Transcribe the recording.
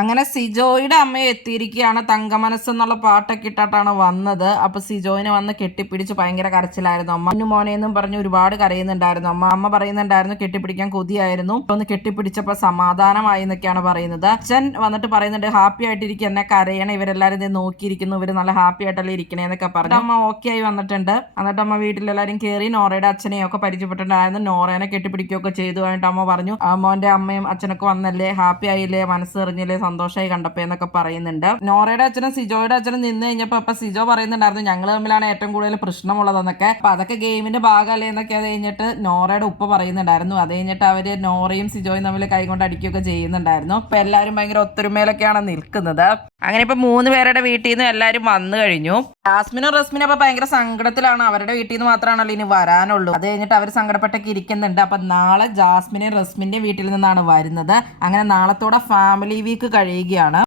അങ്ങനെ സിജോയുടെ അമ്മ എത്തിയിരിക്കുകയാണ്. തങ്കമനസ് എന്നുള്ള പാട്ടൊക്കെ ഇട്ടിട്ടാണ് വന്നത്. അപ്പൊ സിജോയിനെ വന്ന് കെട്ടിപ്പിടിച്ച് ഭയങ്കര കരച്ചിലായിരുന്നു. അമ്മ മോനെന്നും പറഞ്ഞ് ഒരുപാട് കരയുന്നുണ്ടായിരുന്നു. അമ്മ പറയുന്നുണ്ടായിരുന്നു കെട്ടിപ്പിടിക്കാൻ കൊതിയായിരുന്നു, ഒന്ന് കെട്ടിപ്പിടിച്ചപ്പോ സമാധാനമായി എന്നൊക്കെയാണ് പറയുന്നത്. അച്ഛൻ വന്നിട്ട് പറയുന്നുണ്ട് ഹാപ്പി ആയിട്ടിരിക്കും, എന്നെ കരയണം, ഇവരെല്ലാരും ഇത് നോക്കിയിരിക്കുന്നു, ഇവര് നല്ല ഹാപ്പി ആയിട്ടല്ലേ ഇരിക്കണേ എന്നൊക്കെ പറഞ്ഞു. അമ്മ ഓക്കെ ആയി വന്നിട്ടുണ്ട്. എന്നിട്ട് അമ്മ വീട്ടിലെല്ലാരും കയറി നോറയുടെ അച്ഛനെയും ഒക്കെ പരിചയപ്പെട്ടിട്ടുണ്ടായിരുന്നു. നോറേനെ കെട്ടിപ്പിടിക്കുകയൊക്കെ ചെയ്തു. കഴിഞ്ഞിട്ട് അമ്മ പറഞ്ഞു മോന്റെ അമ്മയും അച്ഛനൊക്കെ വന്നല്ലേ, ഹാപ്പി ആയില്ലേ, മനസ്സ് എറിഞ്ഞില്ലേ, സന്തോഷമായി കണ്ടപ്പോ എന്നൊക്കെ പറയുന്നുണ്ട്. നോറയുടെ അച്ഛനും സിജോയുടെ അച്ഛനും നിന്ന് കഴിഞ്ഞപ്പോ ഇപ്പൊ സിജോ പറയുന്നുണ്ടായിരുന്നു ഞങ്ങൾ തമ്മിലാണ് ഏറ്റവും കൂടുതൽ പ്രശ്നമുള്ളതെന്നൊക്കെ. അപ്പൊ അതൊക്കെ ഗെയിമിന്റെ ഭാഗമല്ലേ എന്നൊക്കെ. അത് കഴിഞ്ഞിട്ട് നോറയുടെ ഉപ്പ പറയുന്നുണ്ടായിരുന്നു. അത് കഴിഞ്ഞിട്ട് അവര് നോറയും സിജോയും തമ്മിൽ കൈകൊണ്ട് അടിക്കുകയൊക്കെ ചെയ്യുന്നുണ്ടായിരുന്നു. അപ്പൊ എല്ലാവരും ഭയങ്കര ഒത്തൊരുമയിലൊക്കെയാണ് നിൽക്കുന്നത്. അങ്ങനെ ഇപ്പൊ 3 പേരുടെ വീട്ടിൽ നിന്ന് എല്ലാവരും വന്നു കഴിഞ്ഞു. ജാസ്മിനും റസ്മിനും അപ്പൊ ഭയങ്കര സങ്കടത്തിലാണ്. അവരുടെ വീട്ടിൽ നിന്ന് മാത്രമാണല്ലോ ഇനി വരാനുള്ളൂ. അത് കഴിഞ്ഞിട്ട് അവർ സങ്കടപ്പെട്ടൊക്കെ ഇരിക്കുന്നുണ്ട്. അപ്പൊ നാളെ ജാസ്മിനെയും റസ്മിന്റെയും വീട്ടിൽ നിന്നാണ് വരുന്നത്. അങ്ങനെ നാളത്തോടെ ഫാമിലി വീക്ക് കഴിയുകയാണ്.